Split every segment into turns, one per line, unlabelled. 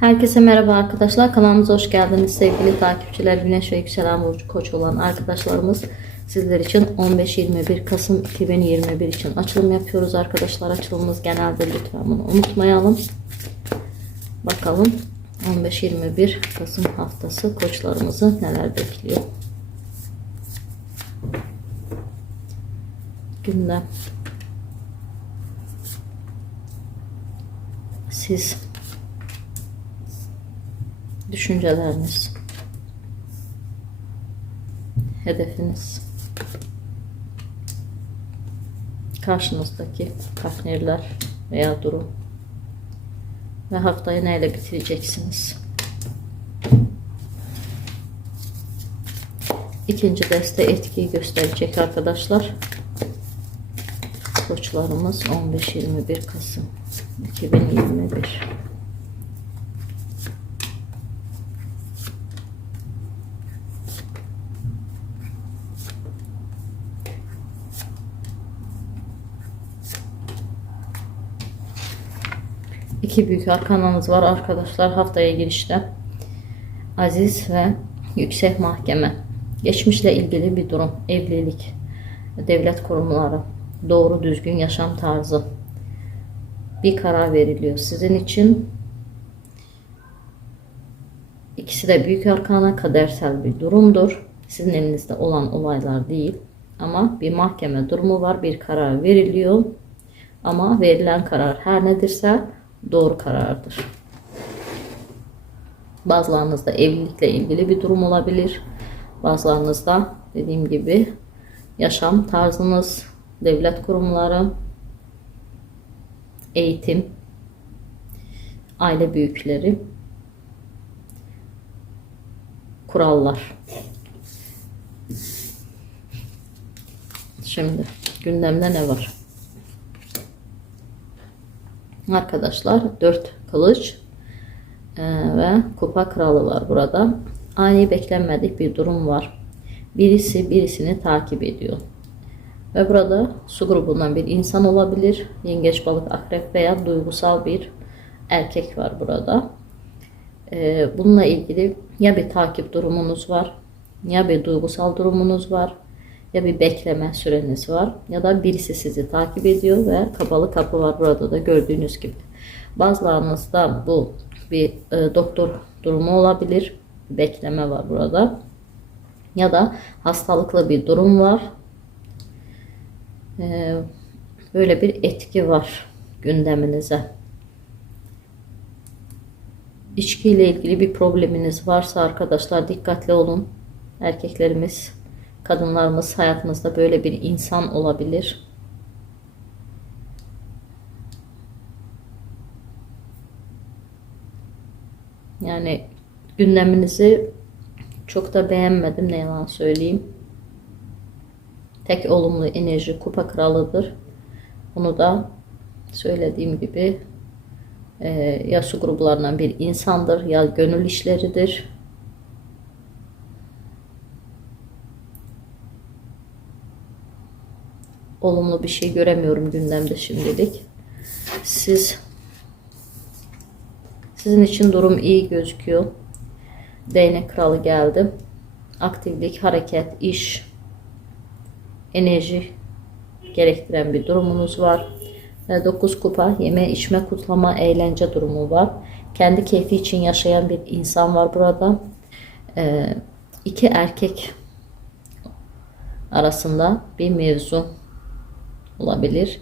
Herkese merhaba arkadaşlar. Kanalımıza hoş geldiniz sevgili takipçiler. Güneş ve yükselen burcu koç olan arkadaşlarımız sizler için 15-21 Kasım 2021 için açılım yapıyoruz arkadaşlar. Açılımımız genelde lütfen bunu unutmayalım. Bakalım 15-21 Kasım haftası koçlarımızı neler bekliyor. Gündem. Siz düşünceleriniz, hedefiniz, karşınızdaki partnerler veya durum ve haftayı neyle bitireceksiniz? İkinci deste etkiyi gösterecek arkadaşlar. Koçlarımız 15-21 Kasım 2021. İki büyük arkanamız var arkadaşlar haftaya girişte. Aziz ve Yüksek Mahkeme. Geçmişle ilgili bir durum. Evlilik, devlet kurumları, doğru düzgün yaşam tarzı. Bir karar veriliyor sizin için. İkisi de büyük arkana kadersel bir durumdur. Sizin elinizde olan olaylar değil. Ama bir mahkeme durumu var. Bir karar veriliyor. Ama verilen karar her nedirse doğru karardır. Bazılarınızda evlilikle ilgili bir durum olabilir. Bazılarınızda dediğim gibi yaşam tarzınız, devlet kurumları, eğitim, aile büyükleri, kurallar. Şimdi gündemde ne var? Arkadaşlar dört kılıç e, ve kupa kralı var burada. Ani beklenmedik bir durum var. Birisi birisini takip ediyor. Ve burada su grubundan bir insan olabilir. Yengeç, balık, akrep veya duygusal bir erkek var burada. E, bununla ilgili ya bir takip durumunuz var, ya bir duygusal durumunuz var, ya bir bekleme süreniz var ya da birisi sizi takip ediyor ve kapalı kapı var burada da gördüğünüz gibi. Bazılarınızda bu bir e, doktor durumu olabilir. Bekleme var burada. Ya da hastalıklı bir durum var. E, böyle bir etki var gündeminize. İçkiyle ilgili bir probleminiz varsa arkadaşlar dikkatli olun. Erkeklerimiz kadınlarımız hayatınızda böyle bir insan olabilir. Yani gündeminizi çok da beğenmedim ne yalan söyleyeyim. Tek olumlu enerji kupa kralıdır. Bunu da söylediğim gibi e, ya su gruplarından bir insandır ya gönül işleridir olumlu bir şey göremiyorum gündemde şimdilik. Siz sizin için durum iyi gözüküyor. Değnek kralı geldi. Aktiflik, hareket, iş, enerji gerektiren bir durumunuz var. 9 kupa yeme, içme, kutlama, eğlence durumu var. Kendi keyfi için yaşayan bir insan var burada. Ee, iki erkek arasında bir mevzu olabilir.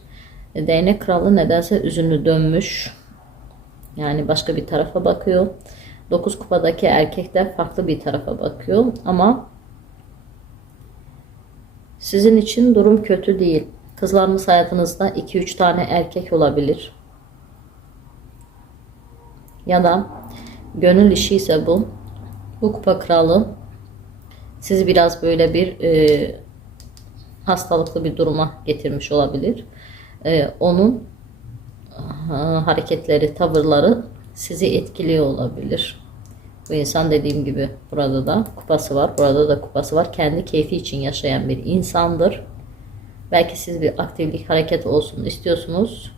E, değnek kralı nedense üzünü dönmüş. Yani başka bir tarafa bakıyor. 9 kupadaki erkek de farklı bir tarafa bakıyor. Ama sizin için durum kötü değil. Kızlarınız hayatınızda 2-3 tane erkek olabilir. Ya da gönül işi ise bu. Bu kupa kralı sizi biraz böyle bir e, hastalıklı bir duruma getirmiş olabilir. Ee, onun hareketleri, tavırları sizi etkiliyor olabilir. Bu insan dediğim gibi burada da kupası var, burada da kupası var. Kendi keyfi için yaşayan bir insandır. Belki siz bir aktivlik, hareket olsun istiyorsunuz.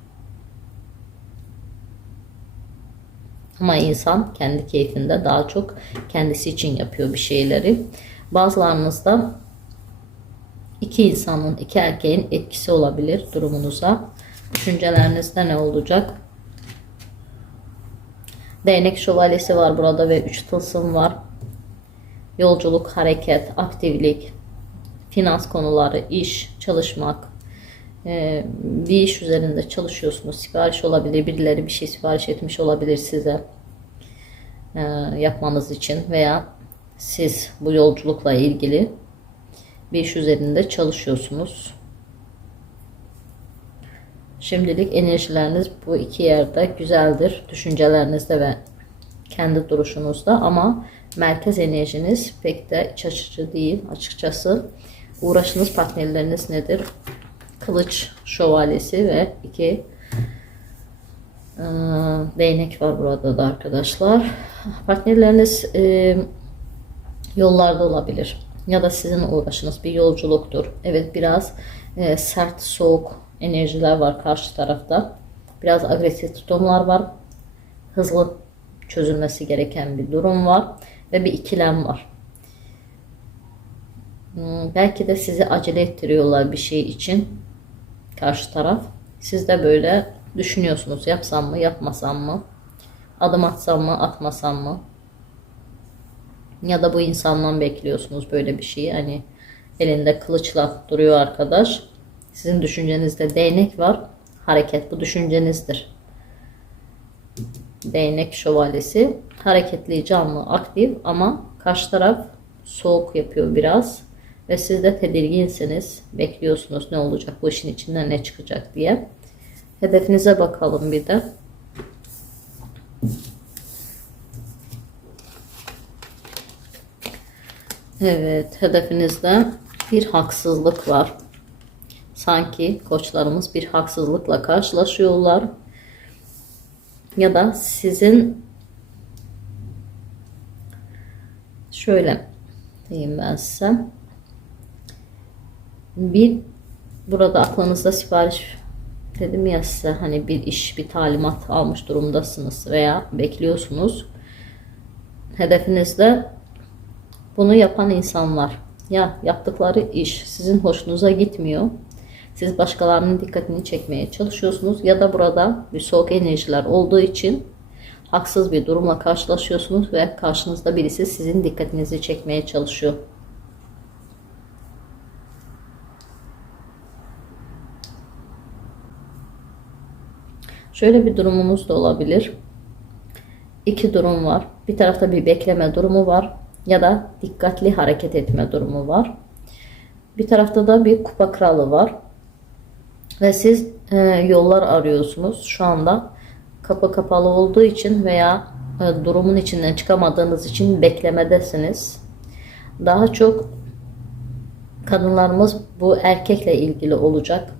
Ama insan kendi keyfinde daha çok kendisi için yapıyor bir şeyleri. Bazılarınızda iki insanın, iki erkeğin etkisi olabilir durumunuza. Düşüncelerinizde ne olacak? Değnek şövalyesi var burada ve üç tılsım var. Yolculuk, hareket, aktivlik, finans konuları, iş, çalışmak, e, bir iş üzerinde çalışıyorsunuz. Sipariş olabilir, birileri bir şey sipariş etmiş olabilir size e, yapmanız için veya siz bu yolculukla ilgili bir iş üzerinde çalışıyorsunuz. Şimdilik enerjileriniz bu iki yerde güzeldir. Düşüncelerinizde ve kendi duruşunuzda ama merkez enerjiniz pek de iç değil açıkçası. Uğraşınız partnerleriniz nedir? Kılıç şövalyesi ve iki e, değnek var burada da arkadaşlar. Partnerleriniz e, yollarda olabilir. Ya da sizin uğraşınız bir yolculuktur. Evet biraz e, sert, soğuk enerjiler var karşı tarafta. Biraz agresif tutumlar var. Hızlı çözülmesi gereken bir durum var. Ve bir ikilem var. Hmm, belki de sizi acele ettiriyorlar bir şey için. Karşı taraf. Siz de böyle düşünüyorsunuz. Yapsam mı, yapmasam mı? Adım atsam mı, atmasam mı? Ya da bu insandan bekliyorsunuz böyle bir şeyi. Hani elinde kılıçla duruyor arkadaş. Sizin düşüncenizde değnek var. Hareket bu düşüncenizdir. Değnek şövalyesi hareketli, canlı, aktif ama karşı taraf soğuk yapıyor biraz. Ve siz de tedirginsiniz. Bekliyorsunuz ne olacak bu işin içinden ne çıkacak diye. Hedefinize bakalım bir de. Evet, hedefinizde bir haksızlık var. Sanki koçlarımız bir haksızlıkla karşılaşıyorlar. Ya da sizin şöyle diyeyim ben size. Bir burada aklınızda sipariş dedim ya size hani bir iş bir talimat almış durumdasınız veya bekliyorsunuz. Hedefinizde bunu yapan insanlar ya yaptıkları iş sizin hoşunuza gitmiyor. Siz başkalarının dikkatini çekmeye çalışıyorsunuz ya da burada bir soğuk enerjiler olduğu için haksız bir durumla karşılaşıyorsunuz ve karşınızda birisi sizin dikkatinizi çekmeye çalışıyor. Şöyle bir durumunuz da olabilir. İki durum var. Bir tarafta bir bekleme durumu var ya da dikkatli hareket etme durumu var. Bir tarafta da bir kupa kralı var. Ve siz e, yollar arıyorsunuz. Şu anda kapı kapalı olduğu için veya e, durumun içinden çıkamadığınız için beklemedesiniz. Daha çok kadınlarımız bu erkekle ilgili olacak.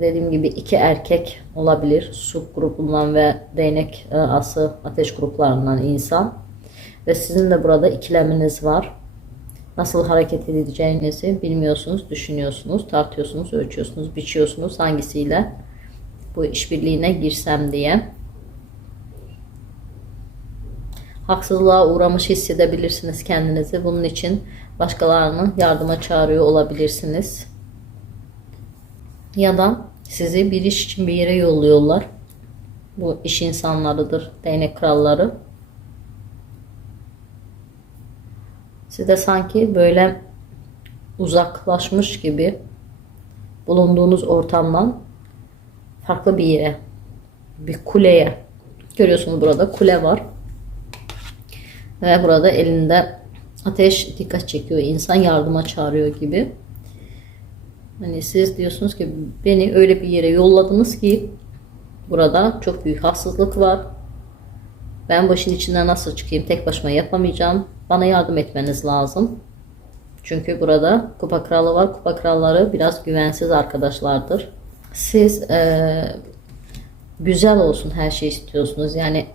Dediğim gibi iki erkek olabilir. Su grubundan ve değnek e, ası ateş gruplarından insan. Ve sizin de burada ikileminiz var. Nasıl hareket edeceğinizi bilmiyorsunuz, düşünüyorsunuz, tartıyorsunuz, ölçüyorsunuz, biçiyorsunuz hangisiyle bu işbirliğine girsem diye. Haksızlığa uğramış hissedebilirsiniz kendinizi. Bunun için başkalarını yardıma çağırıyor olabilirsiniz. Ya da sizi bir iş için bir yere yolluyorlar. Bu iş insanlarıdır, değnek kralları. Siz de sanki böyle uzaklaşmış gibi bulunduğunuz ortamdan farklı bir yere, bir kuleye görüyorsunuz burada kule var. Ve burada elinde ateş dikkat çekiyor. insan yardıma çağırıyor gibi. Hani siz diyorsunuz ki beni öyle bir yere yolladınız ki burada çok büyük haksızlık var. Ben bu işin içinden nasıl çıkayım? Tek başıma yapamayacağım. Bana yardım etmeniz lazım. Çünkü burada kupa kralı var. Kupa kralları biraz güvensiz arkadaşlardır. Siz e, güzel olsun her şey istiyorsunuz. Yani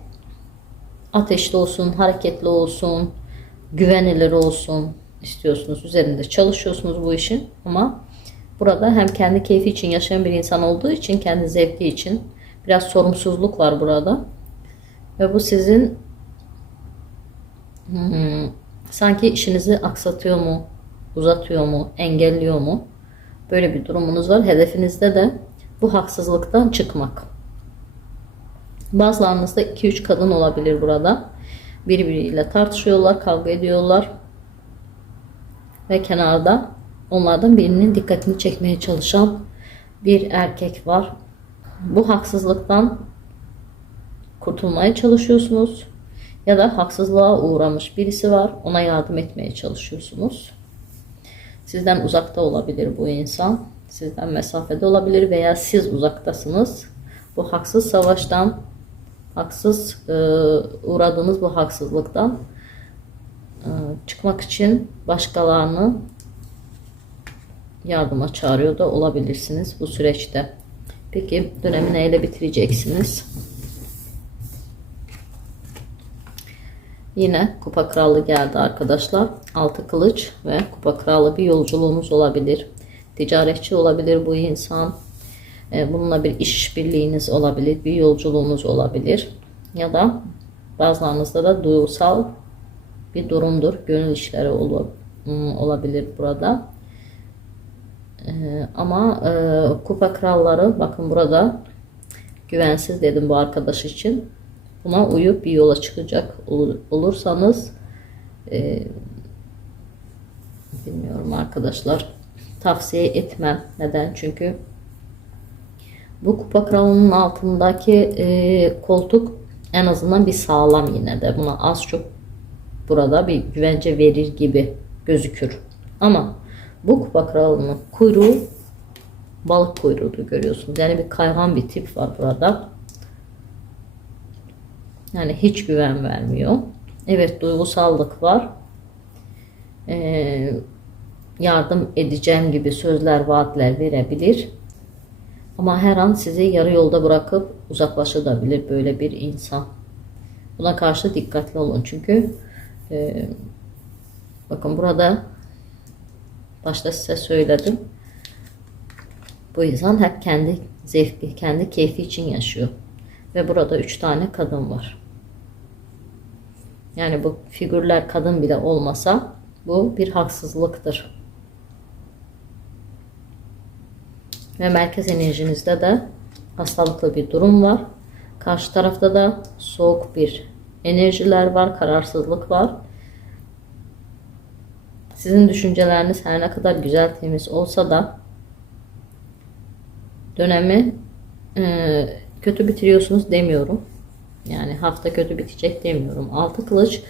ateşli olsun, hareketli olsun, güvenilir olsun istiyorsunuz. Üzerinde çalışıyorsunuz bu işin ama burada hem kendi keyfi için yaşayan bir insan olduğu için, kendi zevki için biraz sorumsuzluk var burada. Ve bu sizin hmm, sanki işinizi aksatıyor mu, uzatıyor mu, engelliyor mu? Böyle bir durumunuz var. Hedefinizde de bu haksızlıktan çıkmak. Bazılarınızda 2-3 kadın olabilir burada. Birbiriyle tartışıyorlar, kavga ediyorlar. Ve kenarda onlardan birinin dikkatini çekmeye çalışan bir erkek var. Bu haksızlıktan kurtulmaya çalışıyorsunuz. Ya da haksızlığa uğramış birisi var. Ona yardım etmeye çalışıyorsunuz. Sizden uzakta olabilir bu insan. Sizden mesafede olabilir veya siz uzaktasınız. Bu haksız savaştan, haksız e, uğradığınız bu haksızlıktan e, çıkmak için başkalarını yardıma çağırıyor da olabilirsiniz bu süreçte. Peki dönemi neyle bitireceksiniz? Yine kupa kralı geldi arkadaşlar. Altı kılıç ve kupa kralı bir yolculuğunuz olabilir. Ticaretçi olabilir bu insan. E, Bununla bir işbirliğiniz olabilir. Bir yolculuğunuz olabilir. Ya da bazılarınızda da duygusal bir durumdur. Gönül işleri hmm, olabilir burada. E, Ama e, kupa kralları bakın burada güvensiz dedim bu arkadaş için. Buna uyup bir yola çıkacak ol- olursanız e, bilmiyorum arkadaşlar tavsiye etmem. Neden? Çünkü bu kupa kralının altındaki e, koltuk en azından bir sağlam yine de. Buna az çok burada bir güvence verir gibi gözükür. Ama bu kupa kralının kuyruğu balık kuyruğu görüyorsunuz. Yani bir kaygan bir tip var burada. Yani hiç güven vermiyor. Evet duygusallık var. Ee, yardım edeceğim gibi sözler, vaatler verebilir. Ama her an sizi yarı yolda bırakıp uzaklaşabilir böyle bir insan. Buna karşı dikkatli olun. Çünkü e, bakın burada başta size söyledim. Bu insan hep kendi zevki, kendi keyfi için yaşıyor. Ve burada üç tane kadın var. Yani bu figürler kadın bile olmasa bu bir haksızlıktır. Ve merkez enerjinizde de hastalıklı bir durum var. Karşı tarafta da soğuk bir enerjiler var, kararsızlık var. Sizin düşünceleriniz her ne kadar güzel, temiz olsa da dönemi e, kötü bitiriyorsunuz demiyorum. Yani hafta kötü bitecek demiyorum. Altı kılıç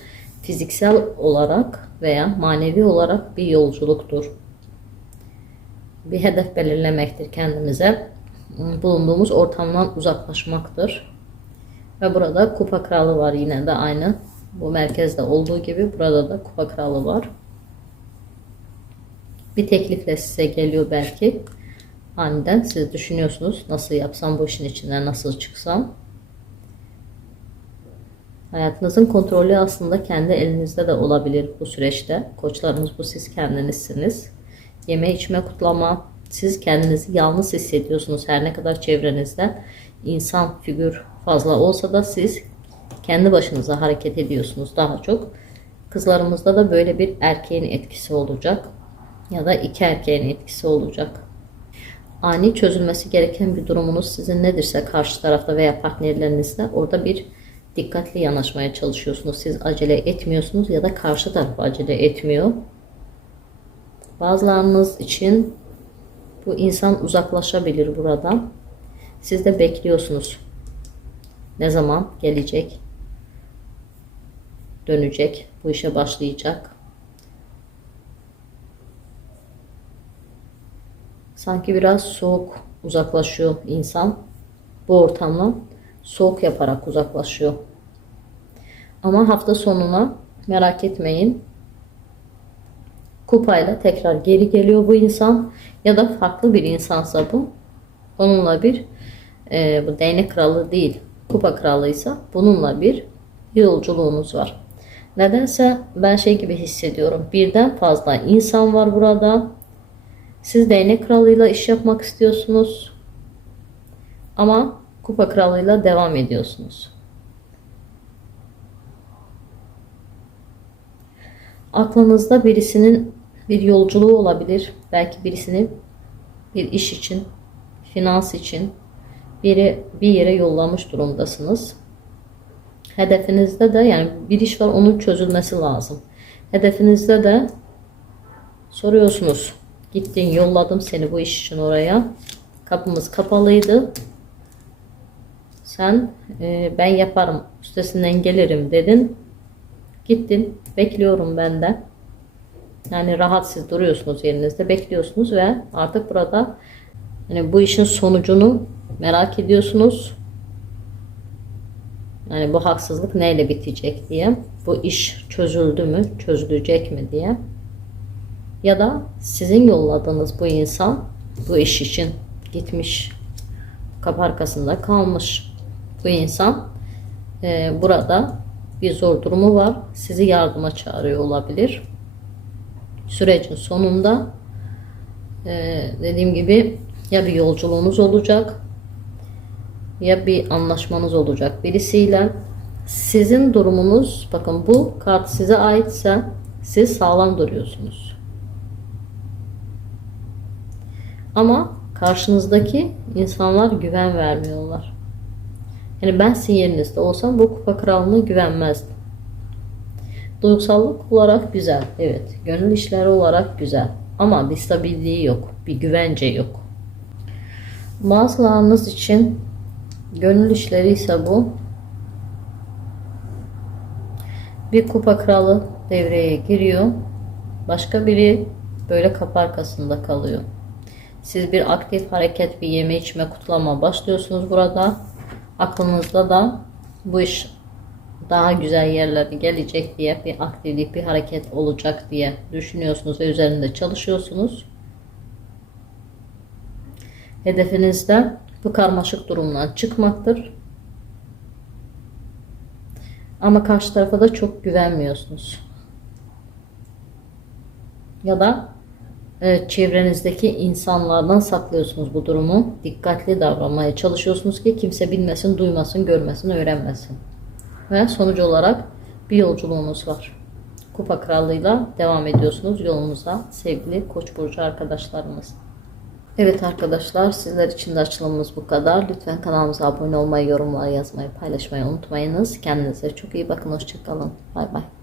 fiziksel olarak veya manevi olarak bir yolculuktur. Bir hedef belirlemektir kendimize. Bulunduğumuz ortamdan uzaklaşmaktır. Ve burada kupa kralı var yine de aynı. Bu merkezde olduğu gibi burada da kupa kralı var. Bir teklifle size geliyor belki. Aniden siz düşünüyorsunuz nasıl yapsam bu işin içinden nasıl çıksam. Hayatınızın kontrolü aslında kendi elinizde de olabilir bu süreçte. Koçlarınız bu siz kendinizsiniz. Yeme içme kutlama siz kendinizi yalnız hissediyorsunuz her ne kadar çevrenizde insan figür fazla olsa da siz kendi başınıza hareket ediyorsunuz daha çok. Kızlarımızda da böyle bir erkeğin etkisi olacak ya da iki erkeğin etkisi olacak. Ani çözülmesi gereken bir durumunuz sizin nedirse karşı tarafta veya partnerlerinizde orada bir dikkatli yanaşmaya çalışıyorsunuz. Siz acele etmiyorsunuz ya da karşı taraf acele etmiyor. Bazılarınız için bu insan uzaklaşabilir buradan. Siz de bekliyorsunuz. Ne zaman gelecek? Dönecek. Bu işe başlayacak. Sanki biraz soğuk uzaklaşıyor insan. Bu ortamdan soğuk yaparak uzaklaşıyor. Ama hafta sonuna merak etmeyin. Kupayla tekrar geri geliyor bu insan ya da farklı bir insansa bu. Onunla bir e, bu değnek kralı değil kupa kralıysa bununla bir yolculuğunuz var. Nedense ben şey gibi hissediyorum. Birden fazla insan var burada. Siz değnek kralıyla iş yapmak istiyorsunuz. Ama kupa krallığıyla devam ediyorsunuz. Aklınızda birisinin bir yolculuğu olabilir. Belki birisini bir iş için, finans için biri bir yere yollamış durumdasınız. Hedefinizde de yani bir iş var onun çözülmesi lazım. Hedefinizde de soruyorsunuz. Gittin yolladım seni bu iş için oraya. Kapımız kapalıydı. Sen e, ben yaparım üstesinden gelirim dedin. Gittin bekliyorum ben de. Yani rahatsız duruyorsunuz yerinizde bekliyorsunuz ve artık burada yani bu işin sonucunu merak ediyorsunuz. Yani bu haksızlık neyle bitecek diye. Bu iş çözüldü mü, çözülecek mi diye. Ya da sizin yolladığınız bu insan bu iş için gitmiş kapı arkasında kalmış. Bu insan e, burada bir zor durumu var. Sizi yardıma çağırıyor olabilir. Sürecin sonunda e, dediğim gibi ya bir yolculuğunuz olacak ya bir anlaşmanız olacak birisiyle. Sizin durumunuz bakın bu kart size aitse siz sağlam duruyorsunuz. Ama karşınızdaki insanlar güven vermiyorlar. Yani ben sizin yerinizde olsam bu kupa kralına güvenmezdim. Duygusallık olarak güzel. Evet. Gönül işleri olarak güzel. Ama bir stabilliği yok. Bir güvence yok. Bazılarınız için gönül işleri ise bu. Bir kupa kralı devreye giriyor. Başka biri böyle kapı arkasında kalıyor. Siz bir aktif hareket, bir yeme içme, kutlama başlıyorsunuz burada. Aklınızda da bu iş daha güzel yerlere gelecek diye bir aktivlik, bir hareket olacak diye düşünüyorsunuz ve üzerinde çalışıyorsunuz. Hedefiniz de bu karmaşık durumdan çıkmaktır. Ama karşı tarafa da çok güvenmiyorsunuz. Ya da e, çevrenizdeki insanlardan saklıyorsunuz bu durumu. Dikkatli davranmaya çalışıyorsunuz ki kimse bilmesin, duymasın, görmesin, öğrenmesin. Ve sonuç olarak bir yolculuğunuz var. Kupa Krallığı'yla devam ediyorsunuz yolunuza sevgili Koç burcu arkadaşlarımız. Evet arkadaşlar sizler için de açılımımız bu kadar. Lütfen kanalımıza abone olmayı, yorumlar yazmayı, paylaşmayı unutmayınız. Kendinize çok iyi bakın. Hoşçakalın. Bay bay.